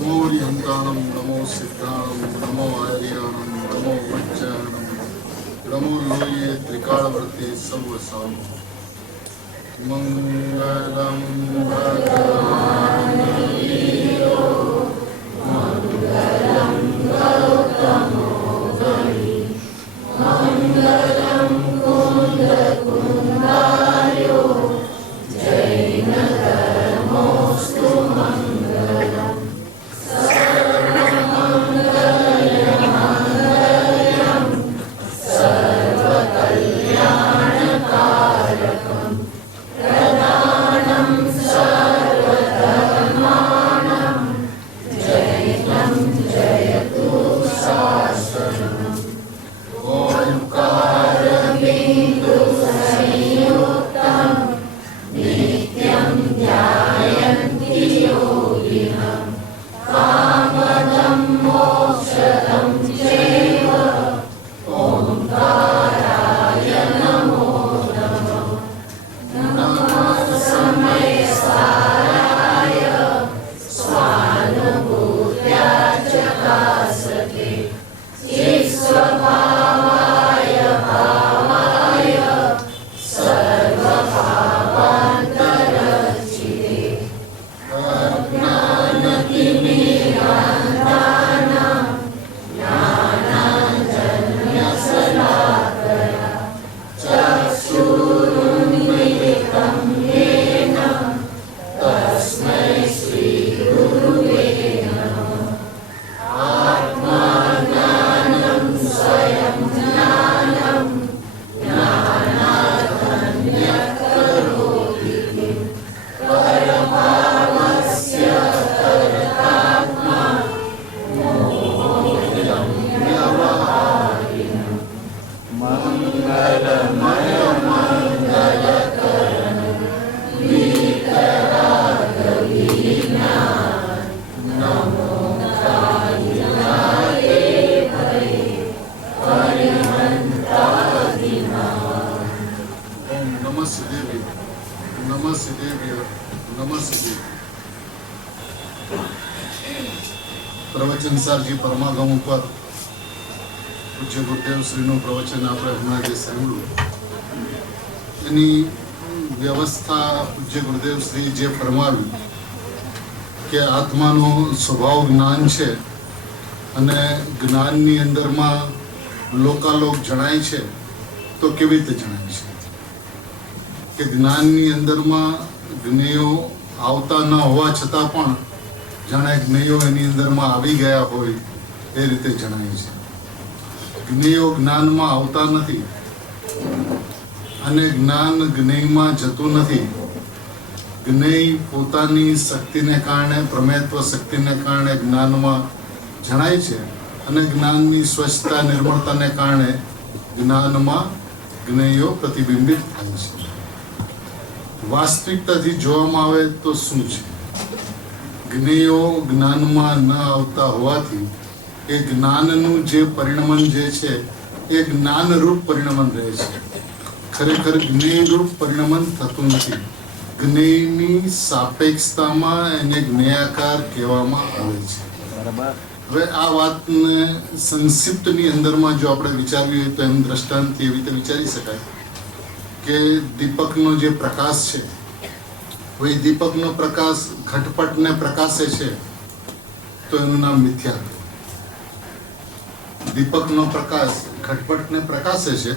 नमो रिहंताणं नमो सिद्धाणं नमो आर्याणं नमो वज्जाणं नमो लोये त्रिकालवर्ते सर्वसाम मंगलम भगवान् वीरो मंगलम गौतमोदरी मंगलम कुंदकुंदार्यो जैनधर्मोऽस्तु मंगलम् सर्वमङ्गलमङ्गल्यं सर्वकल्याणकारकं प्रदानं सर्वधर्माणां जयं जयतु शासनम् ओंकारबिन्दुसंयुक्तं नित्यं ध्यायन्ति योगिनः कामदं मोक्षदं चैव ओंकाराय नमो नमः नमः समयसाराय स्वानुभूत्या चकासते चित्स्वभावाय भावाय सर्वभावान्तरचिते अज्ञानतिमिरान्तानां ज्ञानाञ्जन्यशलाकया चक्षुरुन्मिलितं येन तस्मै श्रीगुरुवे नमः आत्माज्ञानं स्वयं ज्ञानं ज्ञानादन्यकरोति किं परभावस्य तरतात्मा मोहं व्यवहारिणं मंगलमय मंगलकरण वीतरागविज्ञान नमो कालिकाय भये परिहन्तादिनाम ओम नमः सिद्धेभ्य नमः सिद्धेभ्य नमः सिद्धेभ्य प्रवचन सारजी परमागम ઉપર પૂજ્ય ગુરુદેવ શ્રીનું પ્રવચન આપણે હમણાં જે સાંભળ્યું એની વ્યવસ્થા પૂજ્ય ગુરુદેવ શ્રી જે ફરમાવ્યું કે આત્માનો સ્વભાવ જ્ઞાન છે અને જ્ઞાનની અંદરમાં લોકાલોક જણાય છે તો કેવી રીતે જણાય છે કે જ્ઞાનની અંદરમાં જ્ઞેયો આવતા ન હોવા છતાં પણ જાણે જ્ઞેયો એની અંદરમાં આવી ગયા હોય એ રીતે જણાય છે જ્ઞેયો જ્ઞાનમાં આવતા નથી અને જ્ઞાન જ્ઞેયમાં જતું નથી જ્ઞેય પોતાની શક્તિને કારણે પ્રમેયત્વ શક્તિને કારણે જ્ઞાનમાં જણાય છે અને જ્ઞાનની સ્વચ્છતા નિર્મળતાને કારણે જ્ઞાનમાં જ્ઞેયો પ્રતિબિંબિત થાય છે વાસ્તવિકતાથી જોવામાં આવે તો શું છે જ્ઞેયો જ્ઞાનમાં ન આવતા હોવાથી એ જ્ઞાનનું જે પરિણમન જે છે એ જ્ઞાનરૂપ પરિણમન રહે છે ખરેખર જ્ઞેયરૂપ પરિણમન થતું નથી જ્ઞેયની સાપેક્ષતામાં એને જ્ઞેયાકાર કહેવામાં આવે છે હવે આ વાતને સંક્ષિપ્તની અંદરમાં જો આપણે વિચારવી હોય તો એમ દ્રષ્ટાંતથી એવી રીતે વિચારી શકાય કે દીપકનો જે પ્રકાશ છે એ દીપકનો પ્રકાશ ઘટપટને પ્રકાશે છે તો એનું નામ મિથ્યા દીપકનો પ્રકાશ ઘટપટને પ્રકાશે છે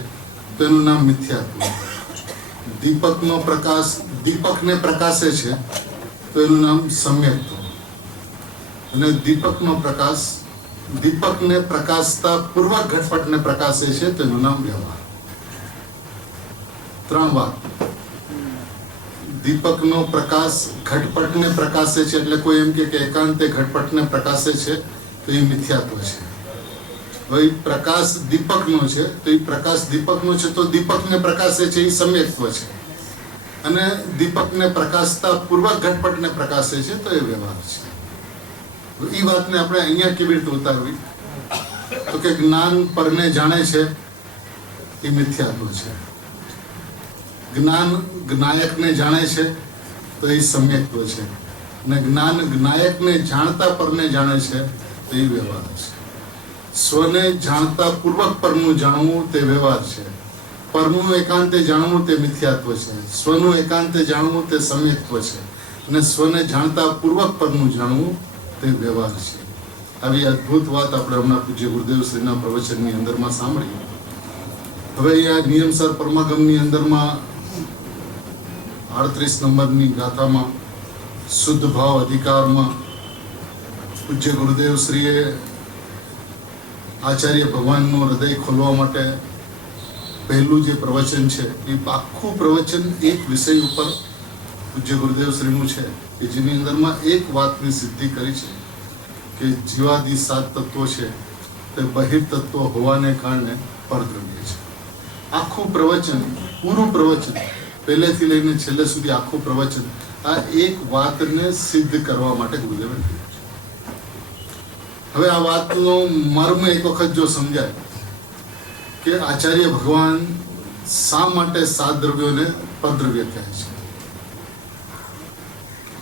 તો એનું નામ મિથ્યાત્વ દીપકનો પ્રકાશ દીપકને પ્રકાશે છે તો એનું નામ સમ્યક્ત્વ અને દીપકનો પ્રકાશ દીપકને પ્રકાશતા પૂર્વ ઘટપટને પ્રકાશે છે તો એનું નામ વ્યવહાર ત્રણ વાત દીપકનો પ્રકાશ ઘટપટને પ્રકાશે છે એટલે કોઈ એમ કે એકાંતે ઘટપટને પ્રકાશે છે તો એ મિથ્યાત્વ છે હવે પ્રકાશ દીપકનો છે તો એ પ્રકાશ દીપકનો છે તો દીપકને પ્રકાશે છે એ સમ્યક્ત્વ છે અને દીપકને પ્રકાશતા પૂર્વ ઘટપટને પ્રકાશે છે તો એ વ્યવહાર છે એ વાતને આપણે અહીંયા કેવી રીતે ઉતારવી તો કે જ્ઞાન પરને જાણે છે એ મિથ્યાત્વ છે જ્ઞાન જ્ઞાયકને જાણે છે તો એ સમ્યક્ત્વ છે ને જ્ઞાન જ્ઞાયકને જાણતા પરને જાણે છે તે વ્યવહાર છે. સ્વને જાણતા પૂર્વક પરનું જાણવું તે વ્યવહાર છે. પરનું એકાંતે જાણવું તે મિથ્યાત્વ છે. સ્વનું એકાંતે જાણવું તે સમ્યક્ત્વ છે. અને સ્વને જાણતા પૂર્વક પરનું જાણવું તે વ્યવહાર છે. આવી અદ્ભુત વાત આપણે હમણાં પૂજ્ય ગુરુદેવ શ્રીના પ્રવચનની અંદરમાં સાંભળી. હવે અહીંયા નિયમસર પરમાગમની અંદરમાં 38 નંબરની ગાથામાં શુદ્ધ ભાવ અધિકારમાં પૂજ્ય ગુરુદેવ શ્રીએ આચાર્ય ભગવાનનું હૃદય ખોલવા માટે પહેલું જે પ્રવચન છે એ આખું પ્રવચન એક વિષય ઉપર પૂજ્ય ગુરુદેવ શ્રીનું છે કે જેની અંદરમાં એક વાતની સિદ્ધિ કરી છે કે જીવાદી 7 તત્વો છે તે બહિર તત્વો હોવાને કારણે પરદ્રવ્ય છે. આખું પ્રવચન, પૂરું પ્રવચન, પહેલેથી લઈને છેલ્લે સુધી આખું પ્રવચન આ એક વાતને સિદ્ધ કરવા માટે ગુરુદેવે કર્યું છે. હવે આ વાતનો મર્મ એક વખત જો સમજાય કે આચાર્ય ભગવાન શા માટે 7 દ્રવ્યોને પરદ્રવ્ય કહે છે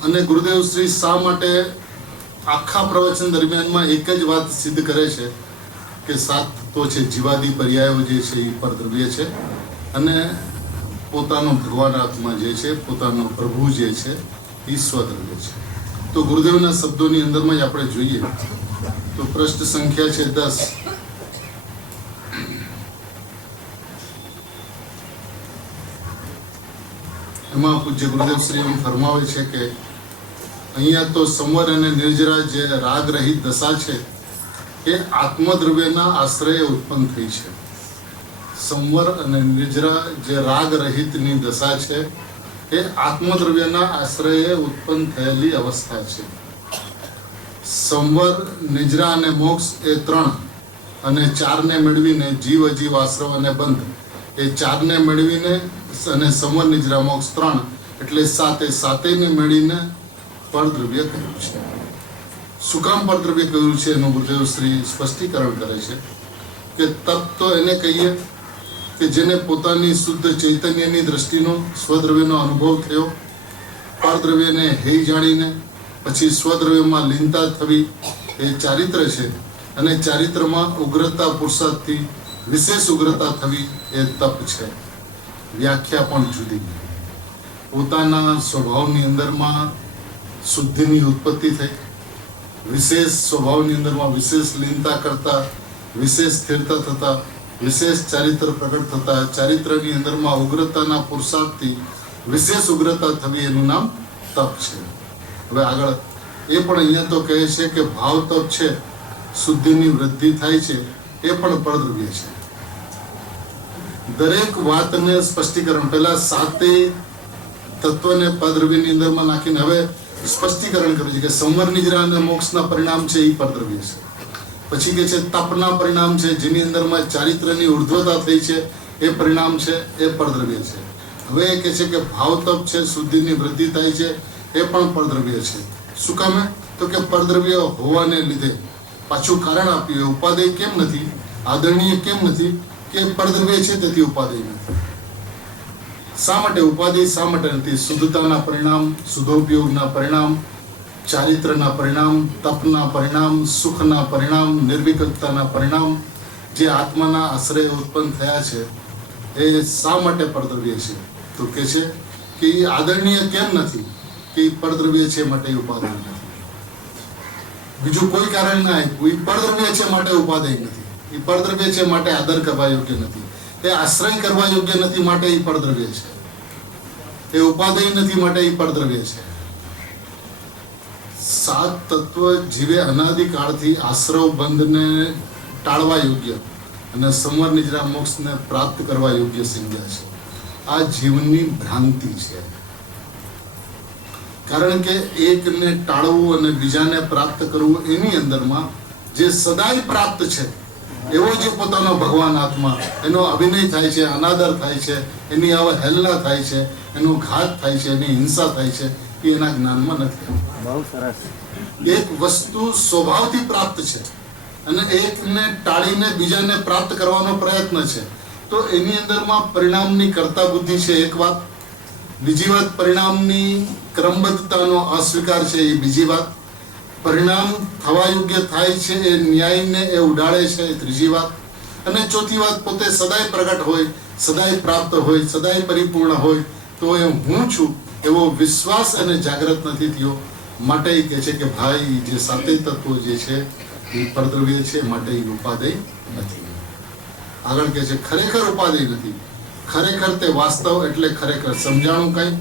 અને ગુરુદેવ શ્રી શા માટે આખા પ્રવચન દરમિયાનમાં એક જ વાત સિદ્ધ કરે છે કે 7 તત્વો છે, જીવાદી પર્યાયો જે છે એ પરદ્રવ્ય છે અને પોતાનો ભગવાન આત્મા જે છે, પોતાનો પ્રભુ જે છે એ સ્વદ્રવ્ય છે. તો ગુરુદેવના શબ્દોની અંદરમાં જ આપણે જોઈએ તો પૃષ્ઠ સંખ્યા છે 10. એમાં પૂજ્ય ગુરુદેવ શ્રી એમ ફરમાવે છે કે અહીંયા તો સંવર અને નિર્જરા જે રાગ રહિત દશા છે એ આત્મદ્રવ્યના આશ્રયે ઉત્પન્ન થઈ છે. સંવર અને નિર્જરા જે રાગ રહિતની દશા છે એ આત્મદ્રવ્યના આશ્રયે ઉત્પન્ન થયેલી અવસ્થા છે. સંવર, નિજરા અને મોક્ષ એ 3 અને 4ને મેળવીને જીવ, અજીવ, આશ્રવ અને બંધ એ 4ને મેળવીને અને સંવર, નિજરા, મોક્ષ 3 એટલે 7 એ 7ને મેળવીને પરદ્રવ્ય કહ્યું છે. શું કામ પરદ્રવ્ય કહ્યું છે એનું ગુરુદેવ શ્રી સ્પષ્ટીકરણ કરે છે કે તપ તો એને કહીએ કે જેને પોતાની શુદ્ધ ચૈતન્યની દ્રષ્ટિનો સ્વદ્રવ્યનો અનુભવ થયો, પરદ્રવ્યને હૈ જાણીને પછી સ્વદ્રવ્યમાં લીનતા થવી એ ચારિત્ર છે અને ચારિત્રમાં ઉગ્રતા પુરુષાર્થથી વિશેષ ઉગ્રતા થવી એ તપ છે. વ્યાખ્યા પણ જુદી. પોતાના સ્વભાવની અંદરમાં શુદ્ધિની ઉત્પત્તિ થઈ, વિશેષ સ્વભાવની અંદરમાં વિશેષ લીનતા કરતા, વિશેષ સ્થિરતા થતા, વિશેષ ચારિત્ર પ્રગટ થતા, ચારિત્રની અંદરમાં ઉગ્રતાના પુરુષાર્થથી વિશેષ ઉગ્રતા થવી એનું નામ તપ છે. હવે આગળ એ પણ અહીંયા તો કહે છે કે ભાવ તપ છે, શુદ્ધિની વૃદ્ધિ થાય છે, એ પણ પરદ્રવ્ય છે. દરેક વાતને સ્પષ્ટીકરણ પહેલા 7 તત્વને પરદ્રવ્યની અંદરમાં નાખીને હવે સ્પષ્ટીકરણ કર્યું છે કે સંવર, નિજરા અને મોક્ષના પરિણામ છે એ પરદ્રવ્ય છે. પછી કે છે તપના પરિણામ છે જેની અંદરમાં ચારિત્રની ઉર્ધ્વતા થઈ છે એ પરિણામ છે એ પરદ્રવ્ય છે. હવે એ કહે છે કે ભાવ તપ છે, શુદ્ધિની વૃદ્ધિ થાય છે એ પણ પરદ્રવ્ય છે. શું કામે? તો કે પરદ્રવ્ય હોવાને લીધે પાછું કારણ આપ્યું. ઉપાદેય કેમ નથી, આદરણીય કેમ નથી કે પરદ્રવ્ય છે તેથી ઉપાદેય નથી. શા માટે ઉપાદેય શા માટે નથી? શુદ્ધતાના પરિણામ, શુદ્ધોપયોગના પરિણામ, ચારિત્રના પરિણામ, તપના પરિણામ, સુખના પરિણામ, નિર્વિકલ્પતાના પરિણામ જે આત્માના આશ્રય ઉત્પન્ન થયા છે એ શા માટે પરદ્રવ્ય છે? તો કે છે કે એ આદરણીય કેમ નથી કે એ પરદ્રવ્ય છે માટે ઉપાદેય નથી. બીજું કોઈ કારણ ના આપ્યું. એ પરદ્રવ્ય છે માટે ઉપાદેય નથી. એ પરદ્રવ્ય છે માટે આદર કરવા યોગ્ય નથી. એ આશ્રય કરવા યોગ્ય નથી માટે એ પરદ્રવ્ય છે. એ ઉપાદેય નથી માટે એ પરદ્રવ્ય છે. 7 તત્વ જીવે અનાદિકાળથી આશ્રવ બંધને ટાળવા યોગ્ય અને સંવર, નિજરા, મોક્ષને પ્રાપ્ત કરવા યોગ્ય સમજ્યા છે. આ જીવનની ભ્રાંતિ છે. કારણ કે એકને ટાળવું અને બીજાને પ્રાપ્ત કરવું એની અંદરમાં જે સદાય પ્રાપ્ત છે એવો જે પોતાનો ભગવાન આત્મા એનો અભિનય થાય છે, અનાદર થાય છે, એની અવહેલના થાય છે, એનો ઘાત થાય છે, એની હિંસા થાય છે એ એના જ્ઞાનમાં નથી. બહુ સરસ. એક વસ્તુ સ્વભાવથી પ્રાપ્ત છે અને એકને ટાળીને બીજાને પ્રાપ્ત કરવાનો પ્રયત્ન છે તો એની અંદરમાં પરિણામની કર્તા બુદ્ધિ છે એક વાત. બીજી વાત પરિણામની ક્રમબદ્ધતાનો અસ્વીકાર છે એ બીજી વાત, પરિણામ થવા યોગ્ય થાય છે એ ન્યાયને એ ઉડાડે છે એ ત્રીજી વાત, અને ચોથી વાત પોતે સદાય પ્રગટ હોય, સદાય પ્રાપ્ત હોય, સદાય પરિપૂર્ણ હોય તો એ હું છું એવો વિશ્વાસ અને જાગૃત નથી થયો. માટે એ કહે છે કે ભાઈ જે સાતે તત્વો જે છે એ પરદ્રવ્ય છે, માટે એ ઉપાદેય નથી. આગળ કહે છે ખરેખર ઉપાદેય નથી, ખરેખર તે વાસ્તવ એટલે ખરેખર સમજાણું કઈ,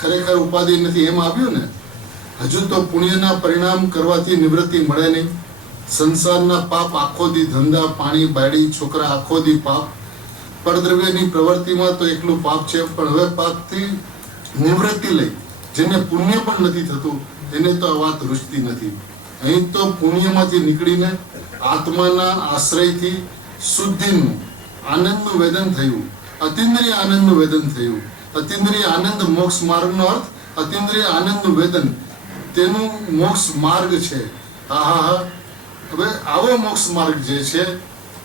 ખરેખર ઉપાદેય નથી. એમ આવ્યું ને, હજુ તો પુણ્યના પરિણામ કરવાથી નિવૃત્તિ મળે નહીં. સંસારના પાપ આખો દી ધંધા પાણી બાયડી છોકરા આખો દી પાપ, પરદ્રવ્યની પ્રવૃત્તિમાં તો એકલું પાપ છે. પણ હવે પાપથી નિવૃત્તિ લઈ જેને પુણ્ય પણ નથી થતું એને તો આ વાત રૂચતી નથી. અહીં તો પુણ્યમાંથી નીકળીને આત્માના આશ્રયથી શુદ્ધિનું આનંદનું વેદન થયું, અતિન્દ્રિય આનંદનું વેદન થયું. અતિન્દ્રિય આનંદ મોક્ષ માર્ગનો અર્થ, અતિન્દ્રિય આનંદનું વેદન તેનું મોક્ષ માર્ગ છે. આહા, હવે આવો મોક્ષ માર્ગ જે છે,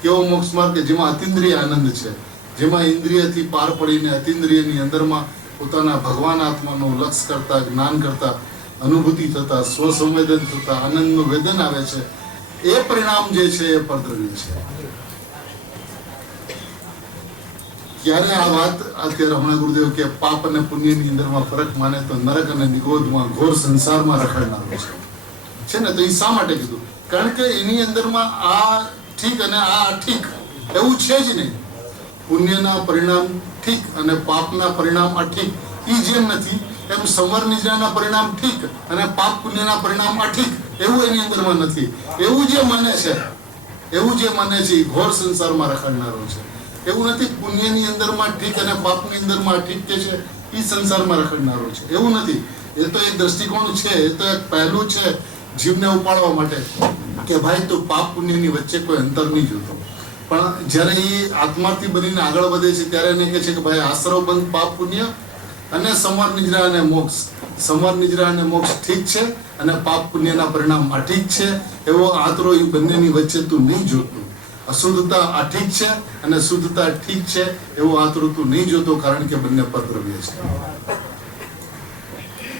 કેવો મોક્ષ માર્ગ કે જેમાં અતિન્દ્રિય આનંદ છે, જેમાં ઇન્દ્રિયથી પાર પડીને અતિન્દ્રિયની અંદરમાં પોતાના ભગવાન આત્માનું લક્ષ કરતા, જ્ઞાન કરતા, અનુભૂતિ થતા, સ્વસંવેદન થતા આનંદનું વેદન આવે છે. એ પરિણામ જે છે એ પરદ્રવ્ય છે. ક્યારે આ વાત અત્યારે હમણાં ગુરુદેવ કે પાપ અને પુણ્યની અંદરમાં ફરક માને તો નરક અને નિગોદમાં ઘોર સંસારમાં રખડનારો છે ને. તો એ શા માટે કીધું? કારણ કે એની અંદરમાં આ ઠીક અને આ ઠીક એવું છે જ નહીં. પુણ્યના પરિણામ ઠીક અને પાપના પરિણામ અઠીક. એ જેમ નથી એમ સંવર નિદ્રાના પરિણામ ઠીક અને પાપ પુણ્યના પરિણામ અઠીક એવું એની અંદરમાં નથી. એવું જે માને છે એ ઘોર સંસારમાં રખડનારો છે. એવું નથી પુણ્યની અંદરમાં ઠીક અને પાપની અંદરમાં ઠીક કે છે એ સંસારમાં રખડનારો છે, એવું નથી. એ તો એક દ્રષ્ટિકોણ છે, એ તો એક પહેલું છે જીવને ઉપાડવા માટે કે ભાઈ તું પાપ પુણ્યની વચ્ચે કોઈ અંતર નહીં જોતો. પણ જ્યારે એ આત્માથી બનીને આગળ વધે છે ત્યારે એને કહે છે કે ભાઈ આશ્રવ બંધ પાપ પુણ્ય અને સંવર નિદ્રા અને મોક્ષ, સંવર નિદ્રા અને મોક્ષ ઠીક છે અને પાપ પુણ્યના પરિણામ અઠીક છે. એવો આતરો એ બંનેની વચ્ચે તું નહીં જોતો. અશુદ્ધતા અઠીક છે અને શુદ્ધતા ઠીક છે એવો આતરો તું નહીં જોતો, કારણ કે બંને પરદ્રવ્ય છે.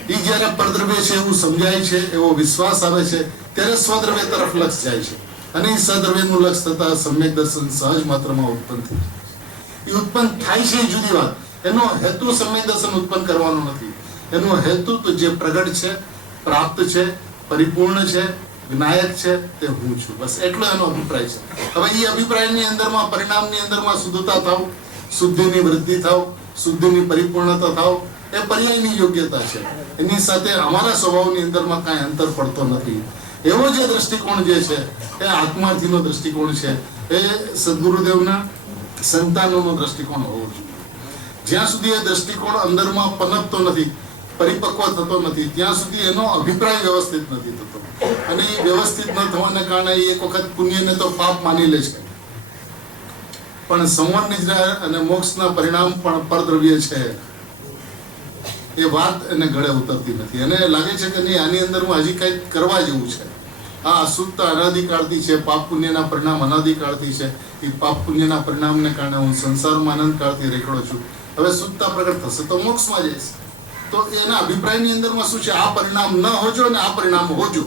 એ જ્યારે પરદ્રવ્ય છે એવું સમજાય છે, એવો વિશ્વાસ આવે છે, ત્યારે સ્વદ્રવ્ય તરફ લક્ષ જાય છે. અને એ સદ્રવ્યનું લક્ષ થતા સમ્યક દર્શન સહજ માત્રમાં ઉત્પન્ન થાય છે. એ ઉત્પન્ન થાય છે એ જુદી વાત. એનો હેતુ સમ્યક દર્શન ઉત્પન્ન કરવાનો નથી. એનો હેતુ તો જે પ્રગટ છે, પ્રાપ્ત છે, પરિપૂર્ણ છે, જ્ઞાયક છે તે હું છું, બસ એટલો એનો અભિપ્રાય છે. હવે એ અભિપ્રાયની અંદરમાં પરિણામની અંદરમાં શુદ્ધતા થાવ, શુદ્ધિની વૃદ્ધિ થાવ, શુદ્ધિની પરિપૂર્ણતા થાવ, એ પર્યાયની યોગ્યતા છે. એની સાથે અમારા સ્વભાવની અંદરમાં કાંઈ અંતર પડતો નથી. એવો જે દ્રષ્ટિકોણ જે છે એ આત્માર્થીનો દ્રષ્ટિકોણ છે, એ સદગુરુદેવના સંતાનોનો દ્રષ્ટિકોણ હોવો જોઈએ. જ્યાં સુધી એ દ્રષ્ટિકોણ અંદરમાં પનપતો નથી, પરિપક્વ થતો નથી, ત્યાં સુધી એનો અભિપ્રાય વ્યવસ્થિત નથી થતો. અને એ વ્યવસ્થિત ન થવાને કારણે એક વખત પુણ્યને તો પાપ માની લે છે, પણ સંવર નિદ્રા અને મોક્ષના પરિણામ પણ પરદ્રવ્ય છે એ વાત એને ગળે ઉતરતી નથી. એને લાગે છે કે નહીં, આની અંદરમાં હજી કંઈક કરવા જેવું છે. આ અશુદ્ધતા અનાદિકાળથી છે, પાપ પુણ્યના પરિણામ અનાદિકાળથી છે. એ પાપ પુણ્યના પરિણામને કારણે હું સંસારમાં અનંતકાળથી રેખડો છું. હવે શુદ્ધતા પ્રગટ થશે તો મોક્ષમાં જઈશ. તો એના અભિપ્રાયની અંદરમાં શું છે? આ પરિણામ ન હોજો ને આ પરિણામ હોજો.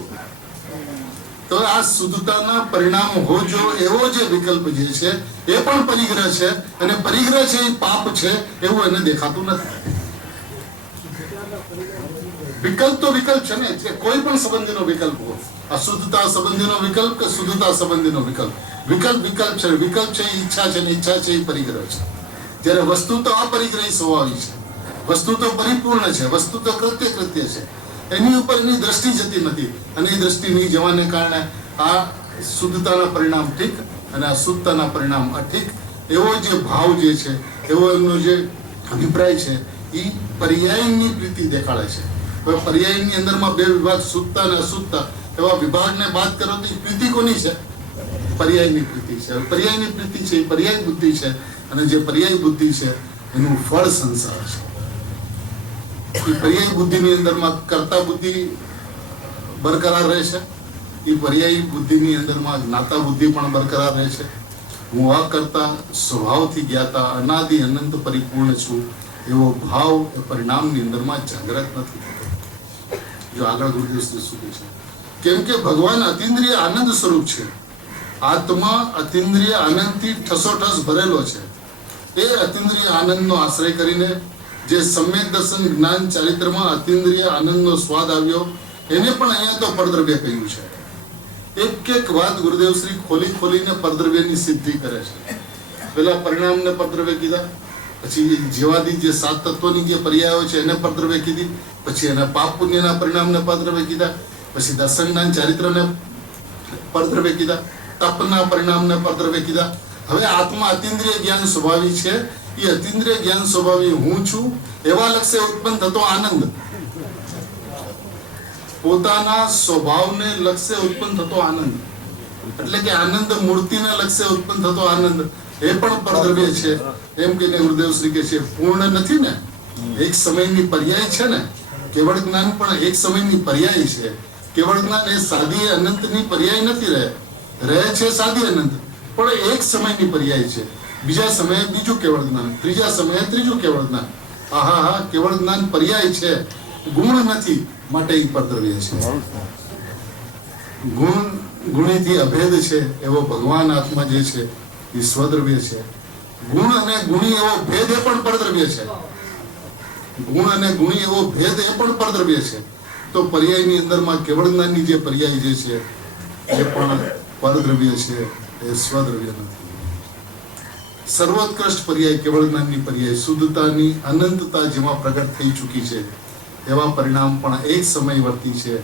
તો આ શુદ્ધતાના પરિણામ હોજો એવો જે વિકલ્પ જે છે એ પણ પરિગ્રહ છે, અને પરિગ્રહ છે એ પાપ છે એવું એને દેખાતું નથી. વિકલ્પ તો વિકલ્પ છે ને, કોઈ પણ સંબંધીનો વિકલ્પ હોય, અશુદ્ધતા સંબંધીનો વિકલ્પ કે શુદ્ધતા સંબંધીનો વિકલ્પ, વિકલ્પ છે. વિકલ્પ છે ઈચ્છા છે, ને ઈચ્છા છે એ પરિગ્રહ છે. જ્યારે વસ્તુ તો અપરિગ્રહી સ્વભાવી છે, વસ્તુ તો પરિપૂર્ણ છે, વસ્તુ તો કૃત્ય છે, એની ઉપર એની દ્રષ્ટિ જતી નથી. અને એ દ્રષ્ટિ નહીં જવાને કારણે આ શુદ્ધતાના પરિણામ ઠીક અને અશુદ્ધતાના પરિણામ અઠીક એવો જે ભાવ જે છે, એવો એમનો જે અભિપ્રાય છે એ પર્યાયની પ્રીતિ દેખાડે છે. હવે પર્યાયની અંદરમાં બે વિભાગ, શુદ્ધતા અને અશુદ્ધતા, એવા વિભાગને બાદ કરો તો એ પ્રીતિ કોની છે? પર્યાયની પ્રીતિ છે. પર્યાયની પ્રીતિ છે એ પર્યાય બુદ્ધિ છે, અને જે પર્યાય બુદ્ધિ છે એનું ફળ સંસાર છે. એ પર્યાય બુદ્ધિની અંદરમાં કર્તા બુદ્ધિ બરકરાર રહે છે, એ પર્યાય બુદ્ધિની અંદરમાં જ્ઞાતા બુદ્ધિ પણ બરકરાર રહે છે. હું આ કરતા સ્વભાવથી જ્ઞાતા અનાદિ અનંત પરિપૂર્ણ છું એવો ભાવ એ પરિણામની અંદરમાં જાગૃત નથી થતો. જો આગળ ગુરુદેવ શ્રી શું કહે છે, કેમ કે ભગવાન અતિન્દ્રિય આનંદ સ્વરૂપ છે. આત્મા અતિન્દ્રિય આનંદથી ઠસોઠસ ભરેલો છે. એ અતિન્દ્રિય આનંદનો આશ્રય કરીને જે સમ્યક દર્શન જ્ઞાન ચારિત્રમાં અતિન્દ્રિય આનંદનો સ્વાદ આવ્યો, એને પણ અહીંયા તો પરદ્રવ્ય કહ્યું છે. એક એક વાત ગુરુદેવ શ્રી ખોલી ખોલીને પરદ્રવ્યની સિદ્ધિ કરે છે. પેલા પરિણામને પરદ્રવ્ય કીધા, પછી જીવાદી જે 7 તત્વોની જે પર્યાયો છે એને પરદ્રવ્ય કીધી, પછી એના પાપ પુણ્યના પરિણામને પરદ્રવ્ય કીધા, પછી દર્શન જ્ઞાન ચારિત્રને પરદ્રવ્ય કીધા, તપના પરિણામને પરદ્રવ્ય કીધા. હવે આત્મા અતિન્દ્રિય જ્ઞાન સ્વભાવી છે. એ અતિન્દ્રિય જ્ઞાન સ્વભાવી હું છું એવા લક્ષ્ય ઉત્પન્ન થતો આનંદ, પોતાના સ્વભાવને લક્ષ્ય ઉત્પન્ન થતો આનંદ, એટલે કે આનંદ મૂર્તિને લક્ષ્ય ઉત્પન્ન થતો આનંદ, એ પણ પરદ્રવ્ય છે. એમ કહીને ગુરુદેવ શ્રી કહે છે પૂર્ણ નથી ને, એક સમયની પર્યાય છે ને. કેવળ જ્ઞાન પણ એક સમયની પર્યાય છે. કેવળ જ્ઞાન એ સાદી અનંતની પર્યાય નથી રહે છે સાદી અનંત, પણ એક સમયની પર્યાય છે. બીજા સમયે બીજું કેવળ જ્ઞાન, ત્રીજા સમયે ત્રીજું કેવળ જ્ઞાન. હા, કેવળ જ્ઞાન પર્યાય છે, ગુણ નથી, માટે એ પરદ્રવ્ય છે. ગુણીથી અભેદ છે એવો ભગવાન આત્મા જે છે એ સ્વદ્રવ્ય છે. ગુણ અને ગુણી એવો ભેદ એ પણ પરદ્રવ્ય છે. ગુણ અને ગુણી એવો ભેદ એ પણ પરદ્રવ્ય છે. તો પર્યાયની અંદરમાં કેવળ જ્ઞાનની જે પર્યાય જે છે એ પણ પરદ્રવ્ય છે, એ સ્વદ્રવ્ય નથી. સર્વોત્કૃષ્ટ પર્યાય કેવળ જ્ઞાનની પર્યાય શુદ્ધતાની અનંતતા જેમાં પ્રગટ થઈ ચૂકી છે, એવા પરિણામ પણ એક સમય વર્તી છે.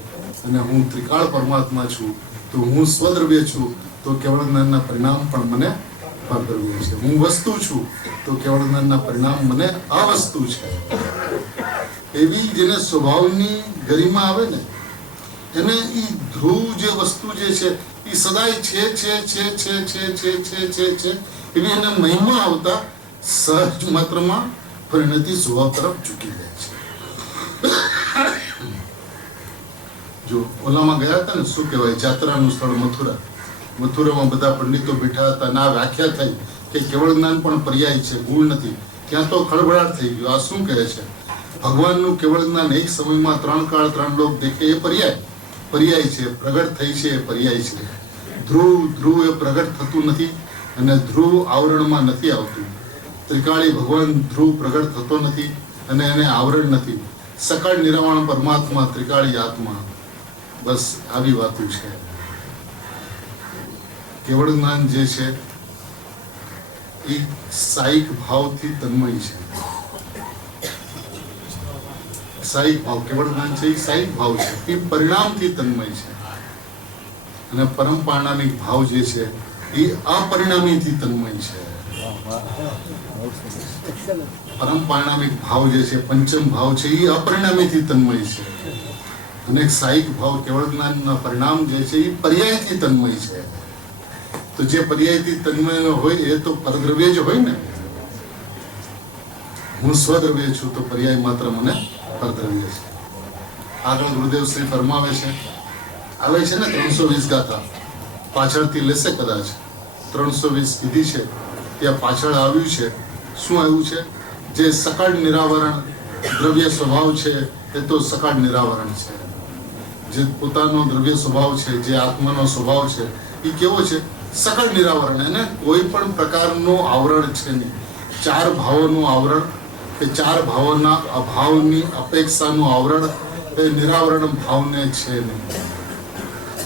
અને હું ત્રિકાળ પરમાત્મા છું, તો હું સ્વદ્રવ્ય છું, તો કેવળ જ્ઞાનના પરિણામ પણ મને પરદ્રવ્ય છે. હું વસ્તુ છું, તો કેવળ જ્ઞાનના પરિણામ મને અવસ્તુ છે. એવી જેને સ્વભાવની ગરિમા આવે ને, એને એ ધ્રુવ જે વસ્તુ જે છે એ સદાય છે એવી એને મહિમા આવતા સહજ માત્રમાં પરિણતિ સ્વભાવ તરફ ચૂકી જાય છે. જો ઓલામાં ગયા હતા ને, શું કહેવાય, જાત્રાનું સ્થળ મથુરા. મથુરામાં બધા પંડિતો બેઠા હતા અને આ વ્યાખ્યા થઈ કે કેવળ જ્ઞાન પણ પર્યાય છે, ગુણ નથી. ત્યાં તો ખળભળાટ થઈ ગયો. આ શું કહે છે? ભગવાનનું કેવળ જ્ઞાન એક સમયમાં 3 કાળ 3 લોક દેખે એ પર્યાય છે. પ્રગટ થઈ છે એ પર્યાય છે. ધ્રુવ એ પ્રગટ થતું નથી અને ધ્રુવ આવરણમાં નથી આવતું. ત્રિકાળી ભગવાન ધ્રુવ પ્રગટ થતો નથી અને એને આવરણ નથી. સકાળ નિરાવણ પરમાત્મા, ત્રિકાળી આત્મા. બસ આવી વાતો છે. કેવળ જ્ઞાન જે છે એ સાઈક ભાવથી તન્મય છે. સાઈક ભાવ, કેવળ જ્ઞાન છે એ સાઈક ભાવ છે, એ પરિણામથી તન્મય છે. અને પરમ પારણામિક ભાવ જે છે એ અપરિણામીથી તન્મય છે. પરમ પારણામિક ભાવ જે છે, પંચમ ભાવ છે, એ અપરિણામીથી તન્મય છે. અને સાઈક ભાવ કેવળ જ્ઞાનના પરિણામ જે છે એ પર્યાયથી તન્મય છે. તો જે પર્યાયથી તન્મય હોય એ તો પરદ્રવ્ય જ હોય ને. હું સ્વદ્રવ્ય છું, તો પર્યાય માત્ર મને પરદ્રવ્ય છે. આગળ ગુરુદેવ શ્રી ફરમાવે છે, આવે છે ને 320 ગાથા, પાછળથી લેશે કદાચ. 320 કીધી છે, ત્યાં પાછળ આવ્યું છે. શું આવ્યું છે? જે સકાળ નિરાવરણ દ્રવ્ય સ્વભાવ છે એ તો સકાળ નિરાવરણ છે. જે પોતાનો દ્રવ્ય સ્વભાવ છે, જે આત્માનો સ્વભાવ છે, એ કેવો છે? સકળ નિરાવરણ. એને કોઈ પણ પ્રકારનું આવરણ છે નહીં. 4 ભાવોનું આવરણ, કે 4 ભાવોના અભાવની અપેક્ષાનું આવરણ એ નિરાવરણ ભાવને છે નહીં.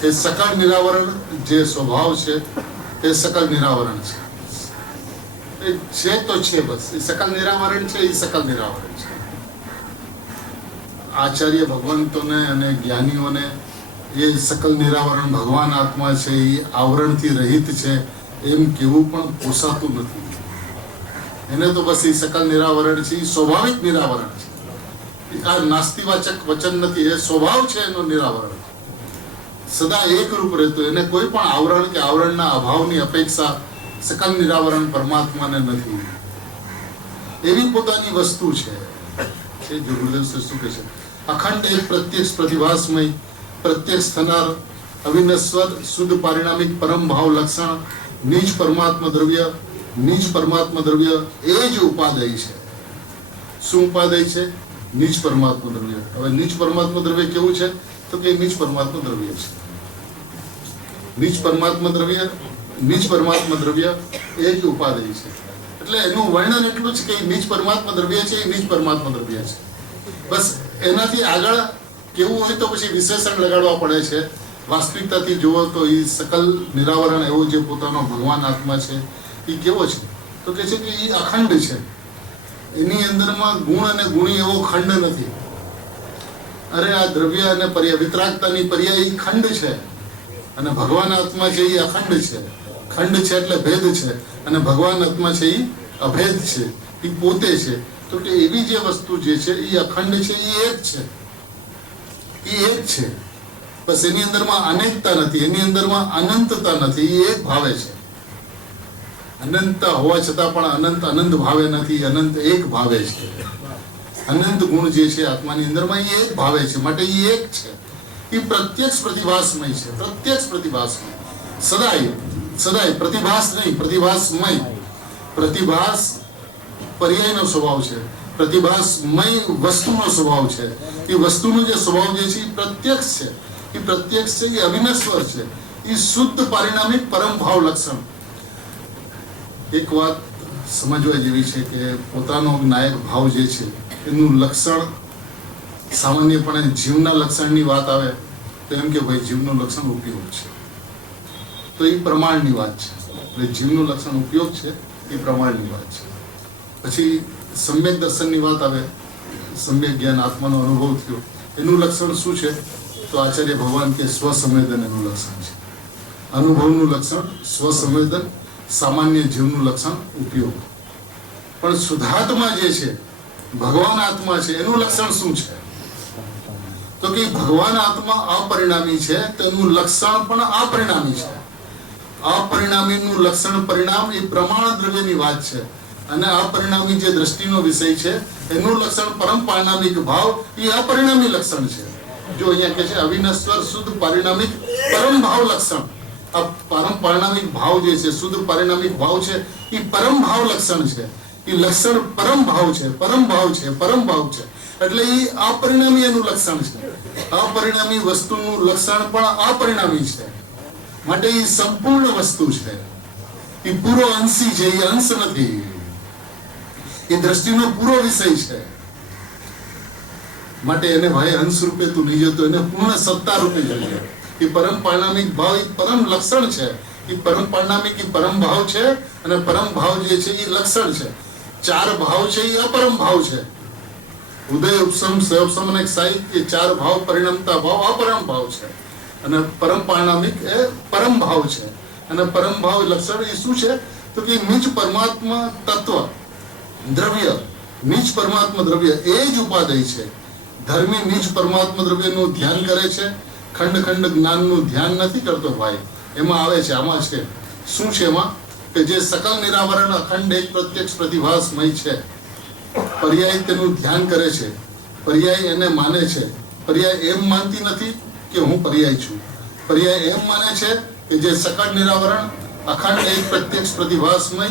એ સકળ નિરાવરણ જે સ્વભાવ છે એ સકળ નિરાવરણ છે. એ છે તો છે, બસ એ સકળ નિરાવરણ છે. એ સકળ નિરાવરણ છે. આચાર્ય ભગવંતોને અને જ્ઞાનીઓને એ સકલ નિરાવરણ ભગવાન આત્મા છે, એ આવરણથી રહિત છે એમ કેવું પણ પોસાતું નથી. એને તો બસ એ સકલ નિરાવરણ છે, એ સ્વાભાવિક નિરાવરણ છે. આ નાસ્તિવાચક વચન નથી, એ સ્વભાવ છે એનો નિરાવરણ. સદા એકરૂપ રહેતો, એને કોઈ પણ આવરણ કે આવરણના અભાવની અપેક્ષા સકલ નિરાવરણ પરમાત્માને નથી. એવી પોતાની વસ્તુ છે. ગુરુદેવ શું કહે છે? અખંડ એક પ્રત્યક્ષ પ્રતિભાસમય, પ્રત્યક્ષ થનાર, અવિનશ્વર, શુદ્ધ પારિણામિક પરમ ભાવ લક્ષણ, નિજ પરમાત્મા દ્રવ્ય એ જ ઉપાદેય છે. શું ઉપાદેય છે? નીચ પરમાત્મા દ્રવ્ય. હવે નીચ પરમાત્મા દ્રવ્ય કેવું છે? તો કે નીચ પરમાત્મા દ્રવ્ય છે. નીચ પરમાત્મા દ્રવ્ય એ જ ઉપાદેય છે. એટલે એનું વર્ણન એટલું જ કે નીચ પરમાત્મા દ્રવ્ય છે, એ નીચ પરમાત્મા દ્રવ્ય છે. બસ એનાથી આગળ કેવું હોય તો પછી વિશેષણ લગાડવા પડે છે. વાસ્તવિકતાથી જુઓ તો એ સકલ નિરાવરણ એવો જે પોતાનો ભગવાન આત્મા છે એ કેવો છે? તો કે છે કે એ અખંડ છે. એની અંદરમાં ગુણ અને ગુણી એવો ખંડ નથી. અરે આ દ્રવ્ય અને વિતરાગતાની પર્યાય એ ખંડ છે, અને ભગવાન આત્મા છે એ અખંડ છે. ખંડ છે એટલે ભેદ છે, અને ભગવાન આત્મા છે એ અભેદ છે, એ પોતે છે. તો કે એવી જે વસ્તુ જે છે એ અખંડ છે, એ એક છે, એ એક છે. બસ એની અંદરમાં અનેકતા નથી, એની અંદરમાં અનંતતા નથી, એ એક ભાવે છે. અનંત હોવા છતાં પણ અનંત અનંત ભાવે નથી, અનંત એક ભાવે છે. અનંત ગુણ જે છે આત્માની અંદરમાં એ એક ભાવે છે, માટે એ એક છે. એ પ્રત્યક્ષ પ્રતિભાસમય છે, પ્રત્યક્ષ પ્રતિભાસમય. સદાય પ્રતિભાસ નહીં, પ્રતિભાસમય. પ્રતિભાસ પર્યાયનો સ્વભાવ છે, પ્રતિભાસમય વસ્તુનો સ્વભાવ છે. એ વસ્તુનો જે સ્વભાવ જે છે એ પ્રત્યક્ષ છે, એ પ્રત્યક્ષ છે, એ અવિનશ્વર છે, એ શુદ્ધ પારિણામિક પરમ ભાવ લક્ષણ. એક વાત સમજવા જેવી છે કે પોતાનો નાયક ભાવ જે છે એનું લક્ષણ સામાન્યપણે જીવના લક્ષણની વાત આવે તો એમ કે ભાઈ જીવનું લક્ષણ ઉપયોગ છે, તો એ પ્રમાણની વાત છે. એટલે જીવનું લક્ષણ ઉપયોગ છે, એ પ્રમાણની વાત છે. પછી સમ્યક દર્શનની વાત આવે, સમ્યક જ્ઞાન આત્માનો અનુભવ થયો, એનું લક્ષણ શું છે? તો આચાર્ય ભગવાન કે સ્વસંવેદન એનું લક્ષણ છે. અનુભવનું લક્ષણ સ્વસંવેદન, સામાન્ય જીવનું લક્ષણ ઉપયોગ. પણ શુદ્ધાત્મા જે છે, ભગવાન આત્મા છે, એનું લક્ષણ શું છે? તો કે ભગવાન આત્મા અપરિણામી છે, તેનું લક્ષણ પણ અપરિણામી છે. અપરિણામીનું લક્ષણ પરિણામ એ પ્રમાણ દ્રવ્યની વાત છે, અને અપરિણામી જે દ્રષ્ટિનો વિષય છે એનું લક્ષણ પરમ પારિણામિક ભાવ એ અપરિણામી લક્ષણ છે. જો અહીંયા કે છે અવિનશ્વર શુદ્ધ પારિણામિક પરમ ભાવ લક્ષણ. આ પરમ પારિણામિક ભાવ જે છે, શુદ્ધ પારિણામિક ભાવ છે, એ પરમ ભાવ લક્ષણ છે. એ લક્ષણ પરમ ભાવ છે, પરમ ભાવ છે, પરમ ભાવ છે. એટલે એ અપરિણામી એનું લક્ષણ છે. અપરિણામી વસ્તુનું લક્ષણ પણ અપરિણામી છે, માટે એ સંપૂર્ણ વસ્તુ છે. એ પૂરો અંશી છે, એ અંશ નથી. એ દ્રષ્ટિનો પૂરો વિષય છે, માટે એને ભાઈ અંશ રૂપે તું નહીં જોતો, એને પૂર્ણ સત્તા રૂપે જોઈએ. એ પરમ પારિણામિક ભાવ એ પરમ લક્ષણ છે. એ પરમ પારિણામિક એ પરમ ભાવ છે, અને પરમ ભાવ જે છે એ લક્ષણ છે. ચાર ભાવ છે એ અપરમ ભાવ છે. ઉદય ઉપસમ સયોપસમ અને સાહિત એ ચાર ભાવ પરિણમતા ભાવ અપરમ ભાવ છે, અને પરમ પારિણામિક એ પરમ ભાવ છે. અને પરમ ભાવ લક્ષણ એ શું છે? તો કે નીચ પરમાત્મા તત્વ દ્રવ્ય, નીચ પરમાત્મા દ્રવ્ય એ જ ઉપાદેય છે. ધર્મી નીચ પરમાત્મા દ્રવ્યનું ધ્યાન કરે છે, ખંડ ખંડ જ્ઞાનનું ધ્યાન નથી કરતો ભાઈ. એમાં આવે છે, આમાં છે શું છે? એમાં કે જે સકલ નિરાવરણ અખંડ એક પ્રત્યક્ષ પ્રતિભાસમય છે, પર્યાય તેનું ધ્યાન કરે છે, પર્યાય એને માને છે. પર્યાય એમ માનતી નથી કે હું પર્યાય છું. પર્યાય એમ માને છે કે જે સકળ નિરાવરણ અખંડ એક પ્રત્યક્ષ પ્રતિભાસમય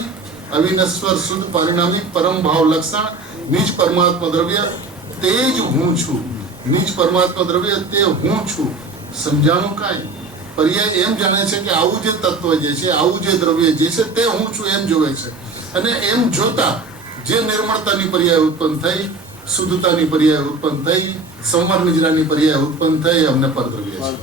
અવિનશ્વર શુદ્ધ પારિણામિક પરમ ભાવ લક્ષણ નીચ પરમાત્મા દ્રવ્ય તે જ હું છું. નીચ પરમાત્મા દ્રવ્ય તે હું છું. સમજાણું કાંઈ? પર્યાય એમ જાણે છે કે આવું જે તત્વ જે છે, આવું જે દ્રવ્ય જે છે તે હું છું એમ જોવે છે. અને એમ જોતા જે નિર્મળતાની પર્યાય ઉત્પન્ન થઈ, શુદ્ધતાની પર્યાય ઉત્પન્ન થઈ, સંવર નિજરાની પર્યાય ઉત્પન્ન થઈ, અમને પરદ્રવ્ય છે.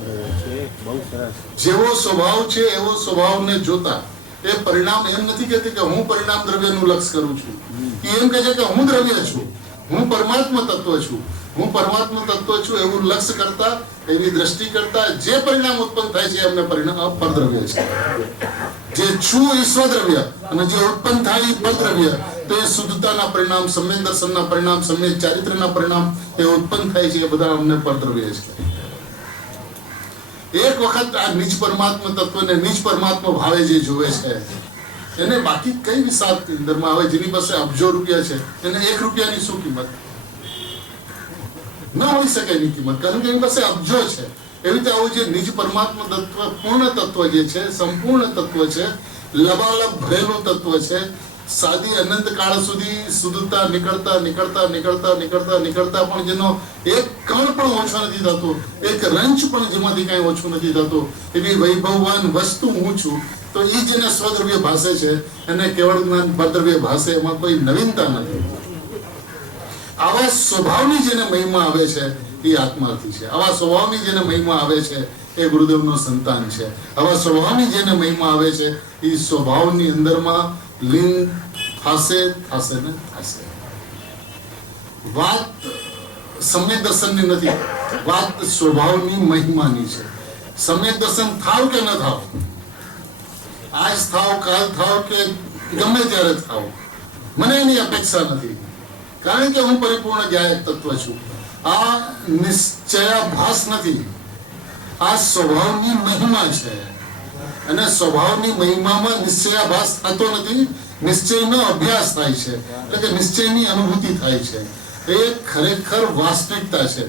જેવો સ્વભાવ છે એવો સ્વભાવને જોતા એ પરિણામ એમ નથી કહેતી કે હું પરિણામ દ્રવ્યનું લક્ષ કરું છું. એ એમ કહે છે કે હું દ્રવ્ય છું, હું પરમાત્મા તત્વ છું, હું પરમાત્મા તત્વ છું એવું લક્ષ્ય કરતા, એવી દ્રષ્ટિ કરતા જે પરિણામ ઉત્પન્ન થાય છે એમને પરિણામ પરદ્રવ્ય છે. જે છું એ સ્વદ્રવ્ય, અને જે ઉત્પન્ન થાય એ પરદ્રવ્ય. તો એ શુદ્ધતાના પરિણામ, સમ્યક દર્શનના પરિણામ, સમ્યક ચારિત્ર્યના પરિણામ એ ઉત્પન્ન થાય છે, એ બધા અમને પરદ્રવ્ય છે. એક વખત આ નીચ પરમાત્મા તત્વને નીચ પરમાત્મા ભાવે જે જોવે છે એને બાકી કઈ વિશાળ અંદરમાં આવે, જેની પાસે અબજો રૂપિયા છે એને 1 રૂપિયાની શું કિંમત? ન હોઈ શકે એની કિંમત, કારણ કે એની પાસે અબજો છે. એવી રીતે આવું જે નીચ પરમાત્મા તત્વ, પૂર્ણ તત્વ જે છે, સંપૂર્ણ તત્વ છે, લબાલબ ભરેલું તત્વ છે, સાદી અનંત કાળ સુધી શુદ્ધતા નીકળતા નીકળતા નીકળતા નીકળતા નીકળતા પણ જેનો એક કણ પણ ઓછો નથી થતો, એક રંચ પણ જેમાંથી કાંઈ ઓછું નથી થતું, એવી વૈભવવાન વસ્તુ હું છું. તો એ જેને સ્વદ્રવ્ય ભાષે છે એને કેવળ જ્ઞાન પરદ્રવ્ય ભાષે, એમાં કોઈ નવીનતા નથી. આવા સ્વભાવની જેને મહિમા આવે છે એ આત્માર્થી છે. આવા સ્વભાવની જેને મહિમા આવે છે એ ગુરુદેવનો સંતાન છે. આવા સ્વભાવની જેને મહિમા આવે છે એ સ્વભાવની અંદરમાં લીન થશે ને થશે. વાત સમ્યક દર્શનની નથી, વાત સ્વભાવની મહિમાની છે. સમ્યક દર્શન થાવ કે ન થાવ, આજ થાવ કાલ થાવ કે ગમે ત્યારે થાવ, મને એની અપેક્ષા નથી, કારણ કે હું પરિપૂર્ણ જ્ઞાયક તત્વ છું. આ નિશ્ચયાભાસ નથી, આ સ્વભાવની મહિમા છે. અને સ્વભાવની મહિમામાં નિશ્ચયાભાસ થતો નથી, નિશ્ચયનો અભ્યાસ થાય છે, એટલે કે નિશ્ચયની અનુભૂતિ થાય છે. એ ખરેખર વાસ્તવિકતા છે.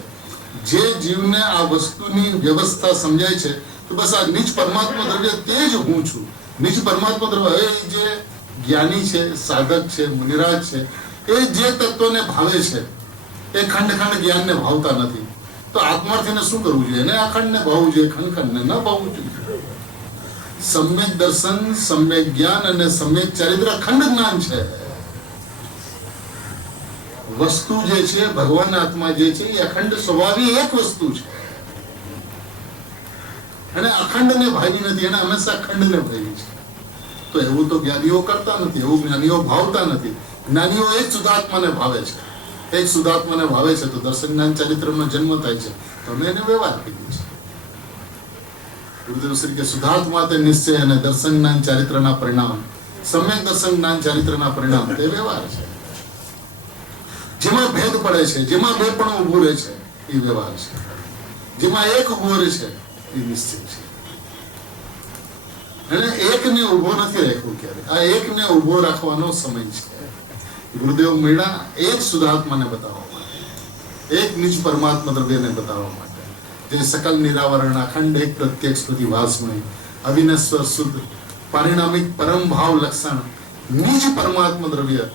જે જીવને આ વસ્તુની વ્યવસ્થા સમજાય છે તો બસ આ નિજ પરમાત્મા દ્રવ્ય તે જ હું છું. નિજ પરમાત્મા દ્રવ્ય એ જે જ્ઞાની છે, સાધક છે, મુનિરાજ છે, એ જે તત્વને ભાવે છે એ ખંડ ખંડ જ્ઞાનને ભાવતા નથી. તો આત્માર્થીને શું કરવું જોઈએ? એને અખંડને ભાવવું જોઈએ, ખંડ ખંડને ન ભાવવું જોઈએ. સમ્યક દર્શન, સમ્યક જ્ઞાન અને સમ્યક ચારિત્ર ખંડ જ્ઞાન છે. વસ્તુ જે છે, ભગવાન આત્મા જે છે એ અખંડ સ્વભાવી એક વસ્તુ છે. અને અખંડને ભાવી નથી, એને હંમેશા ખંડને ભાવી છે. તો એવું તો જ્ઞાનીઓ કરતા નથી, એવું જ્ઞાનીઓ ભાવતા નથી. જ્ઞાનીઓ એક શુદ્ધાત્માને ભાવે છે. એક શુદ્ધાત્માને ભાવે છે તો દર્શન જ્ઞાન ચારિત્રનો જન્મ થાય છે. તમે એને વ્યવહાર કીધું છે. ગુરુદેવ શ્રી કે શુદ્ધાત્મા તે નિશ્ચય અને દર્શન જ્ઞાન ચારિત્રના પરિણામ, સમ્યક દર્શન જ્ઞાન ચારિત્રના પરિણામ તે વ્યવહાર છે. જેમાં ભેદ પડે છે, જેમાં બે પણ ઉભું રહે છે એ વ્યવહાર છે. જેમાં એક ઉભો રહે છે એ નિશ્ચય છે. અને એકને ઉભો નથી રાખ્યું ક્યારે, આ એકને ઉભો રાખવાનો સમય છે. ગુરુદેવ મળ્યા એક શુદ્ધાત્માને બતાવવા માટે, એક નિજ પરમાત્મા દ્રવ્યને બતાવવા માટે, જે સકલ નિરાવરણ અખંડ એક પ્રત્યક્ષ પ્રતિભાસમય અવિનશ્વર શુદ્ધ પારિણામિક પરમ ભાવ લક્ષણ નિજ પરમાત્મા દ્રવ્ય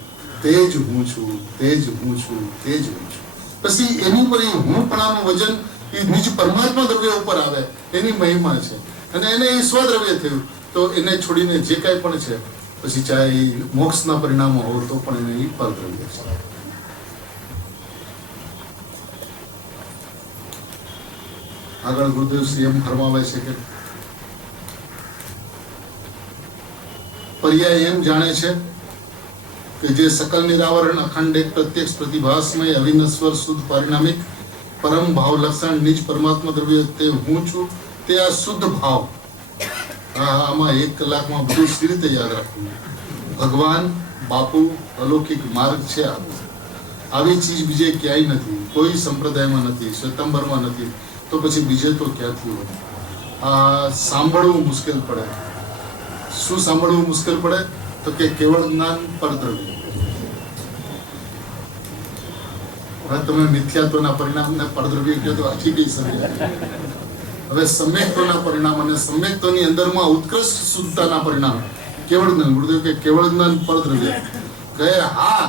તે જ હું છું, તે જ હું છું, તે જ હું છું. પછી એની પર હુંપણાનું વજન એ નિજ પરમાત્મા દ્રવ્ય ઉપર આવે, એની મહિમા છે. અને એને એ સ્વદ્રવ્ય થયું તો એને છોડીને જે કાંઈ પણ છે પછી ચાહે મોક્ષના પરિણામો હોય તો પણ એને એ પરદ્રવ્ય છે. આગળ ગુરુદેવ શ્રી એમ ફરમાવે છે કે પર્યાય એમ જાણે છે કે જે સકલ નિરાવરણ અખંડ એક પ્રત્યક્ષ પ્રતિભાસમય અવિનશ્વર શુદ્ધ પરિણામિક પરમ ભાવ લક્ષણ નિજ પરમાત્મા દ્રવ્ય તે હું છું, તે આ શુદ્ધ ભાવ. આમાં 1 કલાકમાં બધું સી રીતે યાદ રાખવું. ભગવાન, બાપુ, અલૌકિક માર્ગ છે. આવી ચીજ બીજે ક્યાંય નથી, કોઈ સંપ્રદાયમાં નથી, શ્વેતાંબરમાં નથી, તો પછી બીજે તો ક્યાંથી હોય? આ સાંભળવું મુશ્કેલ પડે. શું સાંભળવું મુશ્કેલ પડે? તો કે કેવળ જ્ઞાન પરદ્રવ્ય. હવે તમે મિથ્યાત્વના પરિણામને પરદ્રવ્ય કહો તો આખી કઈ સમજાય. હવે સમ્યક્ત્વના પરિણામ અને સમ્યક્ત્વની અંદરમાં ઉત્કૃષ્ટ શુદ્ધતાના પરિણામ કેવળ જ્ઞાન. ગુરુદેવ કે કેવળ જ્ઞાન પરદ્રવ્ય કહે હા,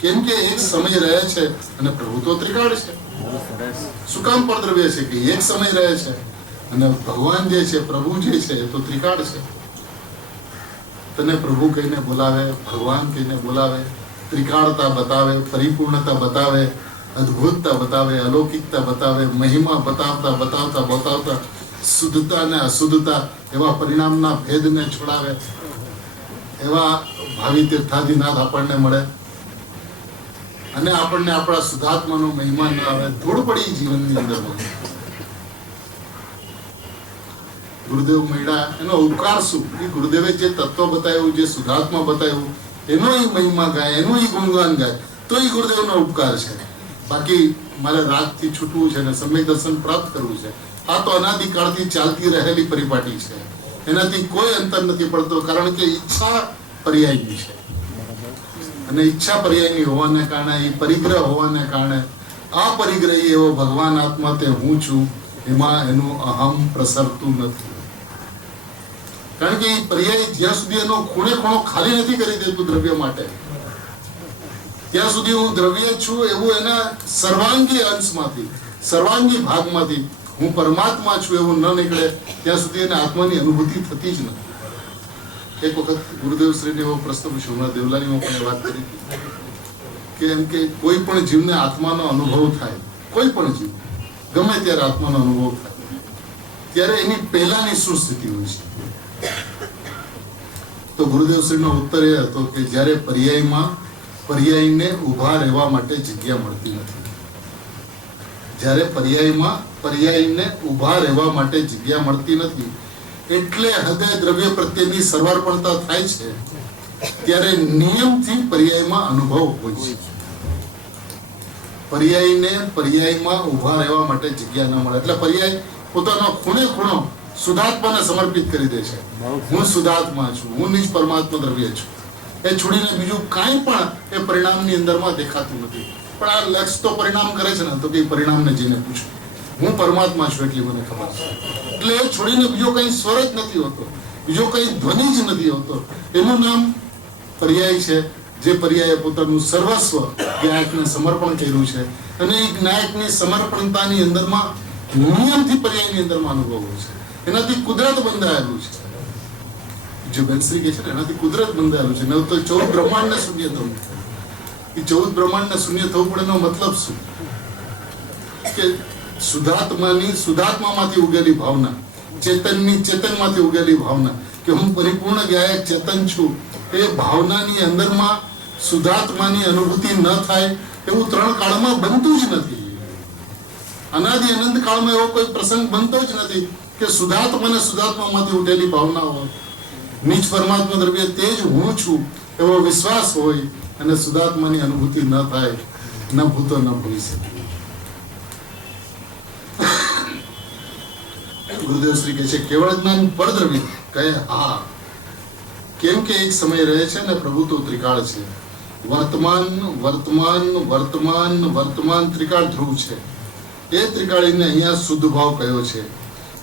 કેમ કે એક સમય રહે છે અને પ્રભુ તો ત્રિકાળ છે. શું કામ પરદ્રવ્ય છે કે એક સમય રહે છે અને ભગવાન જે છે, પ્રભુ જે છે એ તો ત્રિકાળ છે. તને પ્રભુ કહીને બોલાવે, ભગવાન કહીને બોલાવે, ત્રિકાળતા બતાવે, પરિપૂર્ણતા બતાવે, અદ્ભુતતા બતાવે, અલૌકિકતા બતાવે, મહિમા બતાવતા બતાવતા બતાવતા શુદ્ધતા અને અશુદ્ધતા એવા પરિણામના ભેદને છોડાવે. એવા ભાવિ તીર્થાદિનાથ આપણને મળે અને આપણને આપણા શુદ્ધાત્માનો મહિમા ન આવે, ધૂળ પડી જીવનની અંદર. ગુરુદેવ મળ્યા એનો ઉપકાર શું? એ ગુરુદેવે જે તત્વ બતાવ્યું, જે શુદ્ધાત્મા બતાવ્યું, એનો એ મહિમા ગાય, એનું એ ગુણગાન ગાય તો એ ગુરુદેવનો ઉપકાર છે. બાકી મારે રાગથી છૂટવું છે અને સમ્યક દર્શન પ્રાપ્ત કરવું છે, આ તો અનાદિકાળથી ચાલતી રહેલી પરિપાટી છે. એનાથી કોઈ અંતર નથી પડતો, કારણ કે ઈચ્છા પર્યાયની છે. અને ઈચ્છા પર્યાયની હોવાને કારણે, એ પરિગ્રહ હોવાને કારણે અપરિગ્રહી એવો ભગવાન આત્મા તે હું છું, એમાં એનું અહમ પ્રસરતું નથી. કારણ કે એ પર્યાય જ્યાં સુધી એનો ખૂણે ખૂણો ખાલી નથી કરી દેતું દ્રવ્ય માટે, ત્યાં સુધી હું દ્રવ્ય છું એવું એના સર્વાંગી અંશમાંથી, સર્વાંગી ભાગમાંથી હું પરમાત્મા છું એવું ન નીકળે ત્યાં સુધી એને આત્માની અનુભૂતિ થતી જ નથી. એક વખત ગુરુદેવ શ્રીને એવો પ્રશ્ન પૂછ્યો, હમણાં દેવલાનીમાં પણ વાત કરી હતી કે એમ કે કોઈ પણ જીવને આત્માનો અનુભવ થાય, કોઈ પણ જીવ ગમે ત્યારે આત્માનો અનુભવ થાય ત્યારે એની પહેલાની શું સ્થિતિ હોય છે? તો ગુરુદેવ શ્રીનો ઉત્તર એ હતો કે જ્યારે પર્યાયને ઉભા રહેવા માટે જગ્યા મળતી નથી, જ્યારે પર્યાયને ઉભા રહેવા માટે જગ્યા મળતી નથી એટલે હૃદય દ્રવ્ય પ્રત્યેની સરવાળપણતા થાય છે, ત્યારે નિયમથી પર્યાયમાં અનુભવ હોય છે. પર્યાયમાં ઉભા રહેવા માટે જગ્યા ન મળે એટલે પર્યાય પોતાનો ખૂણે ખૂણો શુદ્ધાત્માને સમર્પિત કરી દે છે. હું શુદ્ધાત્મા છું, હું નિજ પરમાત્મા દ્રવ્ય છું, એ છોડીને બીજું કાંઈ પણ એ પરિણામની અંદરમાં દેખાતું નથી. પણ આ લક્ષ તો પરિણામ કરે છે ને, તો કે પરિણામને જઈને પૂછું, હું પરમાત્મા છું એટલી મને ખબર છે. એટલે એ છોડીને બીજો કઈ સ્વર જ નથી હોતો, બીજો કઈ ધ્વનિ જ નથી હોતો. એનું નામ પર્યાય છે, જે પર્યાય પોતાનું સર્વસ્વ જ્ઞાયકને સમર્પણ કર્યું છે અને એ જ્ઞાયકની સમર્પણતાની અંદરમાં નિયમથી પર્યાયની અંદરમાં અનુભવ હોય છે. એનાથી કુદરત બંધાયેલું છે. જે બેનશ્રી કહે છે ને, એનાથી કુદરત બંધાયેલું છે. ન તો 14 બ્રહ્માંડને શૂન્ય થવું. એ 14 બ્રહ્માંડને શૂન્ય થવું પડે એનો મતલબ શું? કે શુદ્ધાત્મામાંથી ઉગેલી ભાવના, ચેતનમાંથી ઉગેલી ભાવના કે હું પરિપૂર્ણ જ્ઞાયક ચેતન છું, એ ભાવનાની અંદરમાં શુદ્ધાત્માની અનુભૂતિ ન થાય એવું 3 કાળમાં બનતું જ નથી. અનાદિ અનંત કાળમાં એવો કોઈ પ્રસંગ બનતો જ નથી કે શુદ્ધાત્મામાંથી ઉઠેલી ભાવના હોય, નીચ પરમાત્મા દ્રવ્ય તે જ હું છું એવો વિશ્વાસ હોય અને શુદ્ધાત્માની અનુભૂતિ ન થાય, ન ભૂતો ન ભવિષ્ય. ગુરુદેવ શ્રી કહે છે કેવળ જ્ઞાન પરદ્રવ્ય કહે હા, કેમ કે એક સમય રહે છે ને પ્રભુ તો ત્રિકાળ છે. વર્તમાન ત્રિકાળ ધ્રુવ છે. એ ત્રિકાળીને અહીંયા શુદ્ધ ભાવ કયો છે.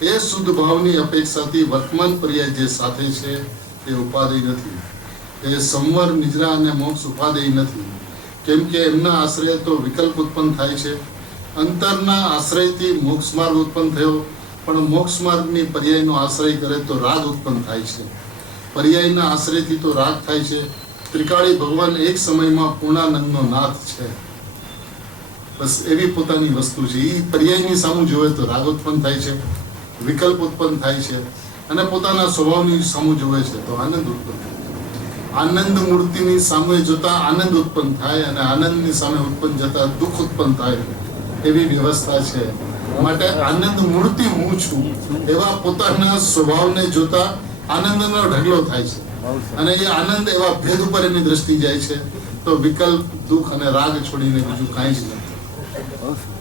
એ શુદ્ધ ભાવની અપેક્ષાથી વર્તમાન પર્યાય જે સાથે છે એ ઉપાદેય નથી. એ સંવર, નિદ્રા અને મોક્ષ ઉપાદેય નથી. કેમ કે એમના આશ્રય તો વિકલ્પ ઉત્પન્ન થાય છે. અંતરના આશ્રયથી મોક્ષ માર્ગ ઉત્પન્ન થયો, પણ મોક્ષ માર્ગની પર્યાયનો આશ્રય કરે તો રાગ ઉત્પન્ન થાય છે. પર્યાયના આશ્રયથી તો રાગ થાય છે. ત્રિકાળી ભગવાન એક સમયમાં પૂર્ણાનંદનો નાથ છે. બસ એવી પોતાની વસ્તુ છે. એ પર્યાયની સામું જોવે તો રાગ ઉત્પન્ન થાય છે, વિકલ્પ ઉત્પન્ન થાય છે, અને પોતાના સ્વભાવની સામું જોવે છે તો આનંદ ઉત્પન્ન થાય. આનંદ મૂર્તિની સામે જોતા આનંદ ઉત્પન્ન થાય અને આનંદની સામે ઉત્પન્ન જતા દુઃખ ઉત્પન્ન થાય, એવી વ્યવસ્થા છે. માટે આનંદ મૂર્તિ હું છું એવા પોતાના સ્વભાવને જોતા આનંદનો ઢગલો થાય છે અને એ આનંદ એવા ભેદ ઉપર એની દ્રષ્ટિ જાય છે તો વિકલ્પ, દુઃખ અને રાગ છોડીને બીજું કાંઈ જ નથી.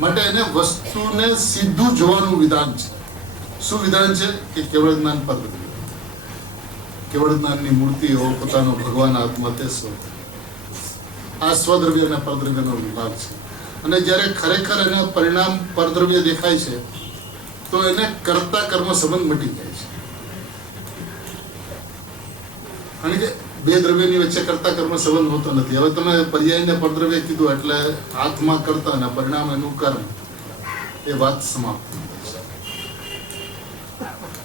માટે એને વસ્તુને સીધું જોવાનું વિધાન છે. શું વિધાન છે? કે કેવળ જ્ઞાન પરદ્રવ્ય, કેવળ જ્ઞાનની મૂર્તિ એવો પોતાનો ભગવાન આત્મા તે સ્વ. આ સ્વદ્રવ્ય અને પરદ્રવ્યનો વિભાગ છે. અને જ્યારે ખરેખર એના પરિણામ પરદ્રવ્ય દેખાય છે તો એને કર્તા કર્મ સંબંધ મટી જાય છે. કારણ કે બે દ્રવ્યની વચ્ચે કર્તા કર્મ સંબંધ હોતો નથી. હવે તમે પર્યાયને પરદ્રવ્ય કીધું એટલે આત્મા કર્તા અને પરિણામ એનું કર્મ, એ વાત સમાપ્ત.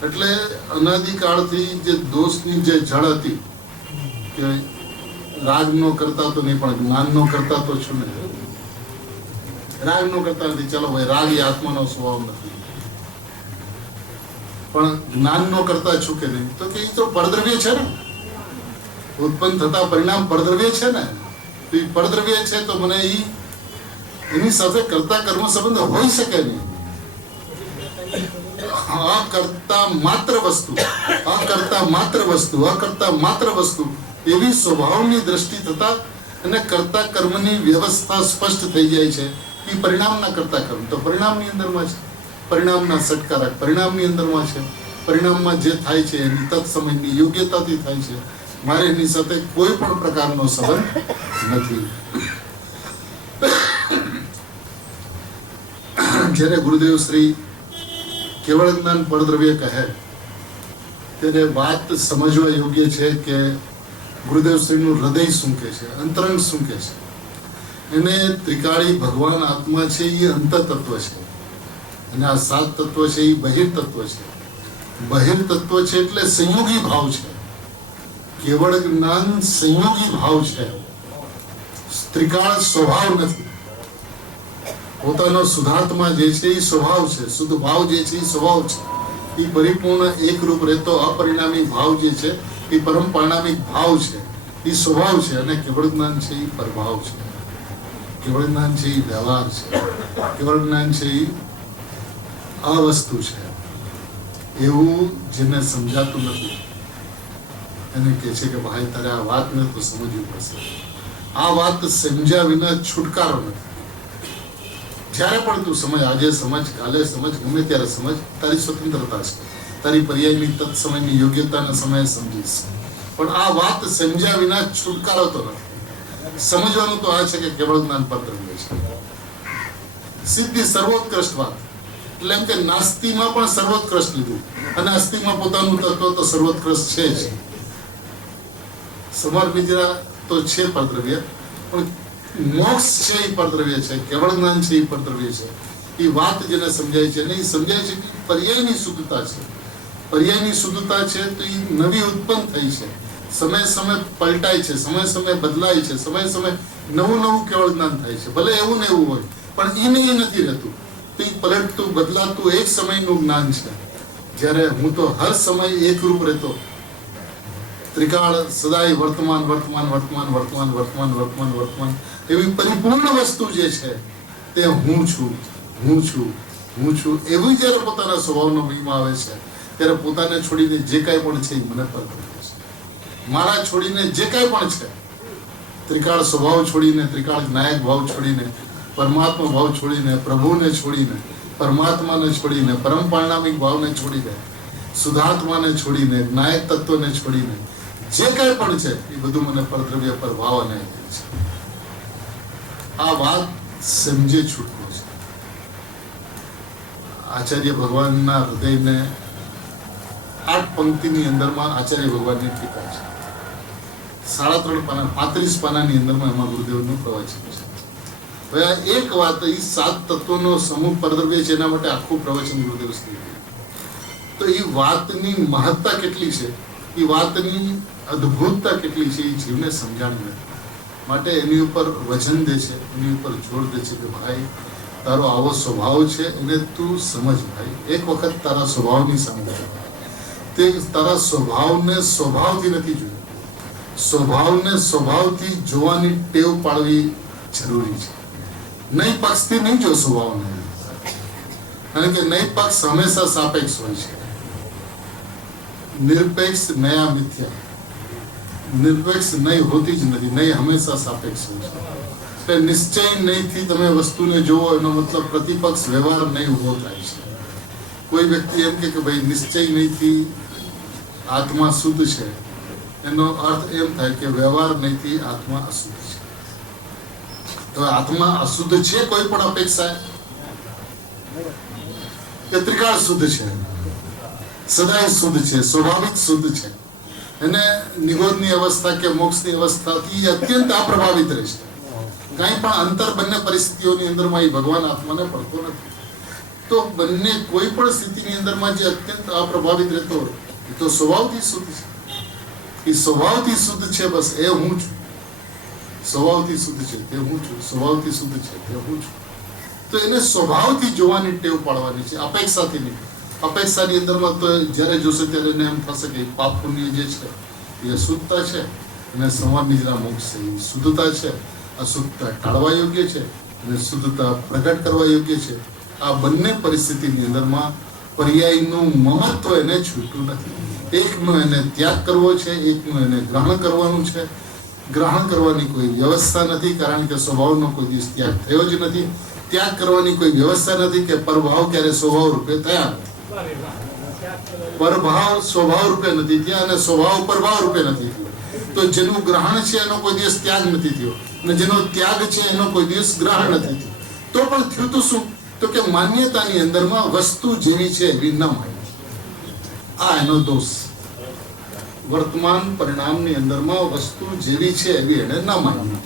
એટલે અનાદિકાળથી જે દોષની જે જળ હતી કે રાગનો કરતા તો નહીં પણ જ્ઞાનનો કરતા તો છું ને. રાગનો કરતા નથી, ચાલો ભાઈ રાગ એ આત્માનો સ્વભાવ નથી, પણ જ્ઞાનનો કરતા છું કે નહીં, તો કે એ તો પરદ્રવ્ય છે ને, ઉત્પન્ન થતા પરિણામ પરદ્રવ્ય છે ને. તો એ પરદ્રવ્ય છે તો મને એની સાથે કરતા કર્મ સંબંધ હોઈ શકે નહીં. અકર્તા માત્ર વસ્તુ એવી સ્વભાવની દ્રષ્ટિ થતા અને કરતા કર્મની વ્યવસ્થા સ્પષ્ટ થઈ જાય છે. એ પરિણામના કરતા કર્મ તો પરિણામની અંદરમાં છે, પરિણામના સટકારક પરિણામની અંદરમાં છે. પરિણામમાં જે થાય છે એની તત્સમયની યોગ્યતાથી થાય છે. મારે એની સાથે કોઈ પણ પ્રકારનો સંબંધ નથી. જ્યારે ગુરુદેવ શ્રી કેવળ જ્ઞાન પરદ્રવ્ય કહે ત્યારે વાત સમજવા યોગ્ય છે કે ગુરુદેવ શ્રીનું હૃદય શું કહે છે, અંતરંગ શું કહે છે. એને ત્રિકાળી ભગવાન આત્મા છે એ અંતર તત્વ છે, અને આ 7 તત્વ છે એ બહિર તત્વ છે. બહિર તત્વ છે એટલે સંયોગી ભાવ છે. કેવળ જ્ઞાન સંયોગી ભાવ છે, ત્રિકાળ સ્વભાવ નથી. પોતાનો શુદ્ધાત્મા જે છે એ સ્વભાવ છે, શુદ્ધ ભાવ જે છે એ સ્વભાવ છે. એ પરિપૂર્ણ એકરૂપ રહેતો અપરિણામી ભાવ જે છે એ પરમ પરિણામિક ભાવ છે, એ સ્વભાવ છે. અને કેવળ જ્ઞાન છે એ પ્રભાવ છે, કેવળ જ્ઞાન છે એ વ્યવહાર છે, કેવળ જ્ઞાન છે એ અવસ્તુ છે. એવું જેને સમજાતું નથી એને કહે છે કે ભાઈ તારે આ વાતને તો સમજવી પડશે. આ વાત સમજ્યા વિના છુટકારો નથી. જ્યારે પણ તું સમજ, આજે સમજ, કાલે સમજ, ગમે ત્યારે સમજ, તારી સ્વતંત્રતા છે. તારી પર્યાયની તત્સમયની યોગ્યતાના સમયે સમજીશ. પણ આ વાત સમજ્યા વિના છુટકારો તો નથી. સમજવાનું તો આ છે કે કેવળ જ્ઞાન પરદ્રવ્ય છે, સિદ્ધિ સર્વોત્કૃષ્ટ વાત. એટલે એમ કે નાસ્તિમાં પણ સર્વોત્કૃષ્ટ લીધું, અને અસ્તિમાં પોતાનું તત્વ તો સર્વોત્કૃષ્ટ છે જ. સમર બીજા તો છે પરદ્રવ્ય, પણ મોક્ષ છે એ પરદ્રવ્ય છે, કેવળ જ્ઞાન છે એ પરદ્રવ્ય છે. એ વાત જેને સમજાય છે, અને એ સમજાય છે કે પર્યાયની શુદ્ધતા છે. પર્યાયની શુદ્ધતા છે તો એ નવી ઉત્પન્ન થઈ છે, સમય સમય પલટાય છે, સમય સમય બદલાય છે, સમય સમય નવું નવું કેવળ જ્ઞાન થાય છે. ભલે એવું ને એવું હોય, પણ એ નથી રહેતું. તો એ પલટતું બદલાતું એક સમયનું જ્ઞાન છે. જ્યારે હું તો હર સમય એકરૂપ રહેતો, ત્રિકાળ સદાય વર્તમાન વર્તમાન વર્તમાન વર્તમાન વર્તમાન વર્તમાન વર્તમાન એવી પરિપૂર્ણ વસ્તુ જે છે તે હું છું, હું છું, હું છું. એવું જ્યારે પોતાના સ્વભાવનો મહિમા આવે છે, ત્યારે પોતાને છોડીને જે કાંઈ પણ છે એ મને પર કરે છે. મારા છોડીને જે કાંઈ પણ છે, ત્રિકાળ સ્વભાવ છોડીને, ત્રિકાળ નાયક ભાવ છોડીને, પરમાત્મા ભાવ છોડીને, પ્રભુને છોડીને, પરમાત્માને છોડીને, પરમ પરિણામિક ભાવને છોડીને, શુદ્ધાત્માને છોડીને, નાયક તત્વને છોડીને જે કાંઈ પણ છે એ બધું મને પરદ્રવ્ય પર ભાવ અને છે. આ વાત સમજે છૂટકો છે. આચાર્ય ભગવાનના હૃદયને 8 પંક્તિની અંદરમાં આચાર્ય ભગવાનની ટીકા છે. 3.5 પાના, 35 પાનાની અંદરમાં એમાં ગુરુદેવનું પ્રવચન છે. હવે આ એક વાત, એ 7 તત્વોનો સમૂહ પરદ્રવ્ય છે, એના માટે આખું પ્રવચન ગુરુદેવ શ્રી. તો એ વાતની મહત્તા કેટલી છે, એ વાતની અદ્ભુતતા કેટલી છે, એ જીવને સમજાણ નથી. માટે એની ઉપર વચન દે છે, એની ઉપર જોર દે છે કે ભાઈ તારો આવો સ્વભાવ છે, એને તું સમજ. ભાઈ એક વખત તારા સ્વભાવની સામે તે તારા સ્વભાવને સ્વભાવથી નથી જોયું, સ્વભાવને સ્વભાવથી જોવાની ટેવ પાડવી જરૂરી છે. નહીં પક્ષથી નહીં જો સ્વભાવને, કારણ કે નહીં પક્ષ હંમેશા સાપેક્ષ હોય છે. નિરપેક્ષ નયા મિથ્યા, નિરપેક્ષ નહીં હોતી જ નથી, નહીં હંમેશા સાપેક્ષ હોય છે. એટલે નિશ્ચય નહીંથી તમે વસ્તુને જોવો, એનો મતલબ પ્રતિપક્ષ વ્યવહાર નહીં ઉભો થાય છે. કોઈ વ્યક્તિ એમ કે ભાઈ નિશ્ચય નહીંથી આત્મા શુદ્ધ છે, એનો અર્થ એમ થાય કે વ્યવહાર નહીંથી આત્મા અશુદ્ધ છે. તો આત્મા અશુદ્ધ છે કોઈ પણ અપેક્ષા, કે ત્રિકાળ શુદ્ધ છે, સદાય શુદ્ધ છે, સ્વાભાવિક શુદ્ધ છે. એને નિગોદની અવસ્થા કે મોક્ષની અવસ્થાથી અત્યંત અપ્રભાવિત રહેશે. કંઈ પણ અંતર બંને પરિસ્થિતિઓની અંદરમાં એ ભગવાન આત્માને પડતો નથી. તો બંને કોઈ પણ સ્થિતિની અંદરમાં જે અત્યંત અપ્રભાવિત રહેતો હોય એ તો સ્વભાવથી શુદ્ધ છે. એ સ્વભાવથી શુદ્ધ છે, બસ એ હું છું. સ્વભાવથી શુદ્ધ છે તે હું છું, સ્વભાવથી શુદ્ધ છે તે હું છું. તો એને સ્વભાવથી જોવાની ટેવ પાડવાની છે, અપેક્ષાથી નહીં. અપેક્ષાની અંદરમાં તો જ્યારે જોશે ત્યારે એને એમ થશે કે પાપ પુણ્ય જે છે એ અશુદ્ધતા છે, અને સંવાર નિજરા મોક્ષ છે એ શુદ્ધતા છે. અશુદ્ધતા ટાળવા યોગ્ય છે અને શુદ્ધતા પ્રગટ કરવા યોગ્ય છે. આ બંને પરિસ્થિતિની અંદરમાં પર્યાયનું મહત્વ એને છૂટતું નથી. એકનો એને ત્યાગ કરવો છે, એકનું એને ગ્રહણ કરવાનું છે. ગ્રહણ કરવાની કોઈ વ્યવસ્થા નથી, કારણ કે સ્વભાવનો કોઈ દિવસ ત્યાગ થયો જ નથી. ત્યાગ કરવાની કોઈ વ્યવસ્થા નથી કે પરભાવ ક્યારે સ્વભાવ રૂપે થયા નથી. પરભાવ સ્વભાવ રૂપે નથી થયા અને સ્વભાવ પરભાવ રૂપે નથી થયો. તો જેનું ગ્રહણ છે એનો કોઈ દિવસ ત્યાગ નથી થયો, અને જેનો ત્યાગ છે એનો કોઈ દિવસ ગ્રહણ નથી થયો. તો પણ થયું તો શું? તો કે માન્યતાની અંદરમાં વસ્તુ જેવી છે એવી ન માની. આ એનો દોષ. વર્તમાન પરિણામની અંદરમાં વસ્તુ જેવી છે એવી એને ના માનવી,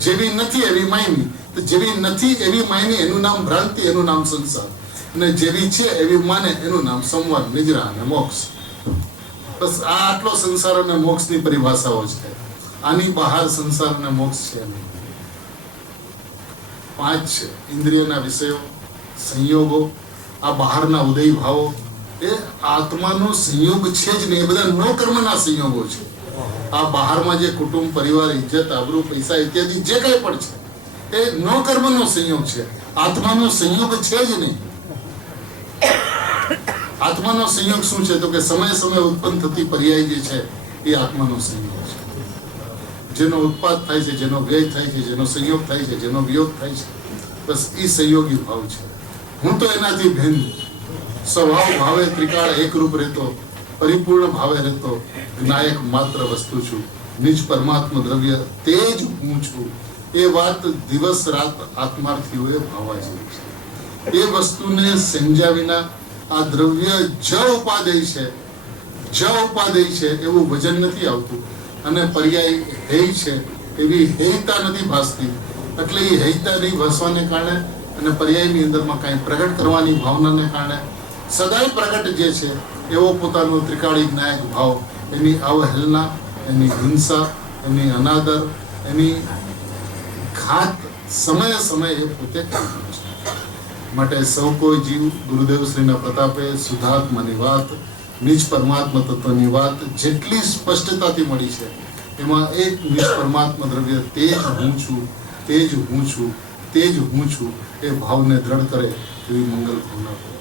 જેવી નથી એવી માની. તો જેવી નથી એવી માની એનું નામ ભ્રાંતિ, એનું નામ સંસાર. અને જેવી છે એવી માને એનું નામ સંવર, નિજરા અને મોક્ષ. બસ આ આટલો સંસાર અને મોક્ષની પરિભાષાઓ છે. આની બહાર સંસાર અને મોક્ષ છે નહીં. 5 ઇન્દ્રિયના વિષયો, સંયોગો, આ બહારના ઉદય ભાવો એ આત્માનો સંયોગ છે જ નહીં. એ બધા નો કર્મના સંયોગો છે. આ બહારમાં જે કુટુંબ, પરિવાર, ઇજ્જત, આબરૂ, પૈસા ઇત્યાદિ જે કંઈ પણ છે એ નો કર્મનો સંયોગ છે. આત્માનો સંયોગ છે જ નહીં. આત્માનો સંયોગ શું છે? તો કે સમય સમય ઉત્પન્ન થતી પર્યાય જે છે એ આત્માનો સંયોગ છે. જેનો ઉત્પાદ થાય છે, જેનો વ્યય થાય છે, જેનો સંયોગ થાય છે, જેનો વિયોગ થાય છે, બસ એ સંયોગી ભાવ છે. હું તો એનાથી ભિન્ન, સ્વભાવ ભાવે ત્રિકાળ એકરૂપ રહેતો, પરિપૂર્ણ ભાવે રહેતો જ્ઞાયક માત્ર વસ્તુ છું. નિજ પરમાત્મા દ્રવ્ય તે જ હું છું. એ વાત દિવસ રાત આત્માર્થીઓએ ભાવવા જેવી છે. એ વસ્તુને સમજ્યા વિના આ દ્રવ્ય જ ઉપાદેય છે એવું વજન નથી આવતું. અને પર્યાય હેય છે એવી હેયતા નથી ભાસતી. એટલે એ હેયતા નહીં ભાસવાને કારણે અને પર્યાયની અંદરમાં કાંઈ પ્રગટ કરવાની ભાવનાને કારણે સદાય પ્રગટ જે છે એવો પોતાનો ત્રિકાળી જ્ઞાયક ભાવ, એની અવહેલના, એની હિંસા, એની અનાદર, એની ઘાત સમયે સમયે પોતે કરવાનો છે. માટે સૌ કોઈ જીવ ગુરુદેવ શ્રીના પ્રતાપે શુદ્ધાત્માની વાત, નિજ પરમાત્મા તત્વની વાત જેટલી સ્પષ્ટતાથી મળી છે એમાં એક નિજ પરમાત્મા દ્રવ્ય તે જ હું છું, તે જ હું છું, તે જ હું છું એ ભાવને દ્રઢ કરે એવી મંગલ ભાવના